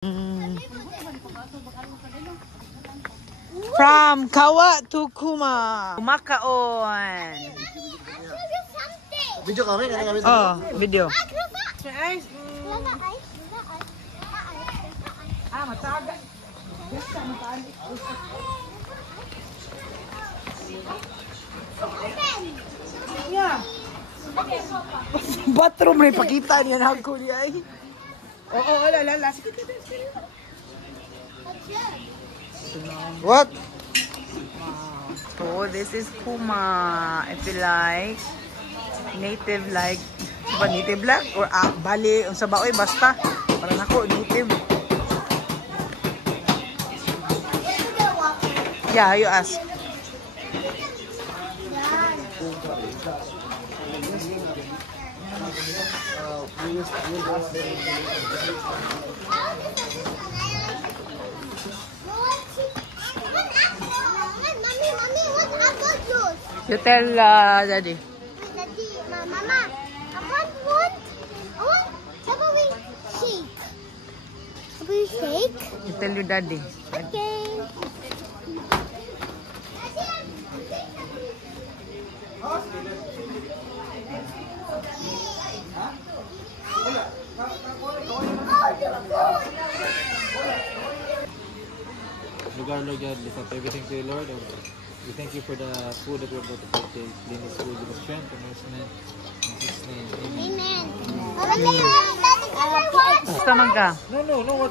From Kawa to Kuma. Kumakaon. Video kami, kami. Oh, video. Mataga. Yeah. Bathroom rin pakita niya na ako niya ay. Oo, lala. What? So this is Kuma. If you like native like native lang or bali sa baoy basta para nako native. Yeah, you ask. You tell Daddy. Daddy, Mama, I want strawberry shake. Strawberry shake? You tell your daddy. Okay. Lord, lift up everything to you, Lord. We thank you for the food that we're about to partake. Clean this food with strength and nourishment. In Jesus' name, amen. Amen. Gusto man ka? No, what?